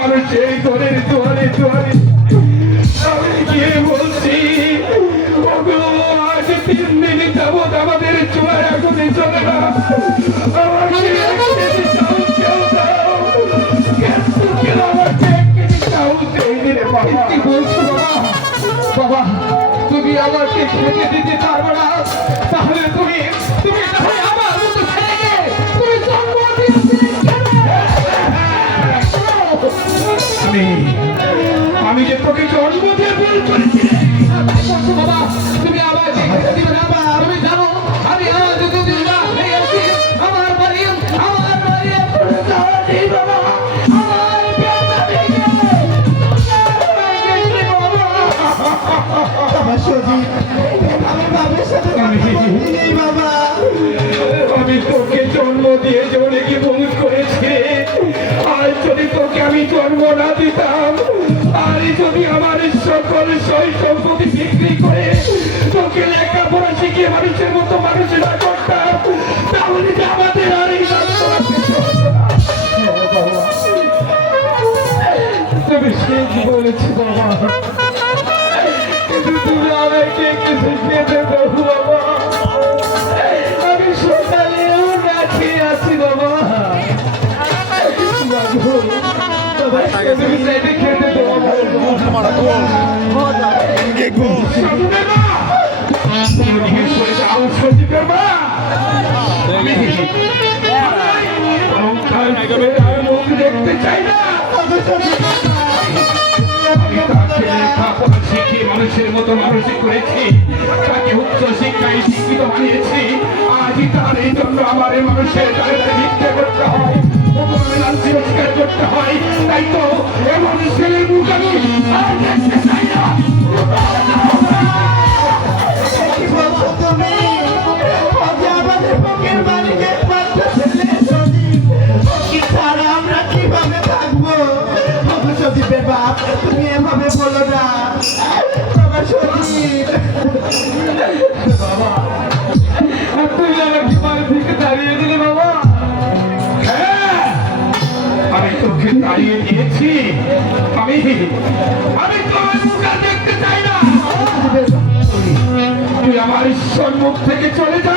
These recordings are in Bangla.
মানুষের ঘরের দুয়ারে দুয়ারে। আমি গিয়ে বলছি আজ তিন দিন যাবৎ আমাদের চুয়ার আগুনে চলে না। বাবা। তুমি আমাকে খেতে দিতে পারবে না। তাহলে তুমি তুমি আমি। যে তোকে জন্ম দিয়ে ভুল করেছি। বাবা তুমি আমাকে তোকে লেখাপড়া শিখিয়ে মানুষের মতো মানুষ করতাম তাহলে যে আমাদের আর এই। তুমি ঠিক বলেছি বাবা? কিন্তু তুমি আমাকে কিছু খেতে দাও বাবা। আমি সকালেও না খেয়ে আছি বাবা। তুমি চাইলে খেতে দেবো সাধুদের মুখ দেখতে চাই না। মানুষের মতো মানুষই করেছি তাকে উচ্চ শিক্ষায় শিক্ষিত বানিয়েছি আজই তার এই জন্য আমার এই মানুষের দ্বারে ভিক্ষা করতে হয় অপমানের তিরস্কার করতে হয় তাই তো এমন ছেলের মুখ আমি আর দেখতে চাই না বলো না বাবা বাবা হ্যাঁ, আমি তোকে দাঁড়িয়ে দিয়েছি আমি তোমার মুখ দেখতে চাই না। তুই আমার সম্মুখ থেকে চলে যা।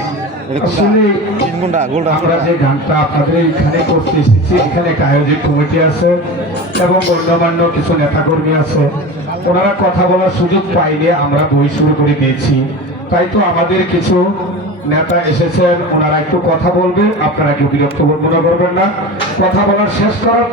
আমরা যে গানটা আপনাদের এখানে করতে এসেছি এখানে একটা আয়োজক কমিটি আছে এবং কিছু নেতাকর্মী আছে। ওনারা কথা বলার সুযোগ পাইলে আমরা বই শুরু করে দিয়েছি। তাই তো আমাদের কিছু নেতা এসেছেন ওনারা একটু কথা বলবেন আপনারা কেউ বিরক্ত মনে করবেন না। কথা বলার শেষ করার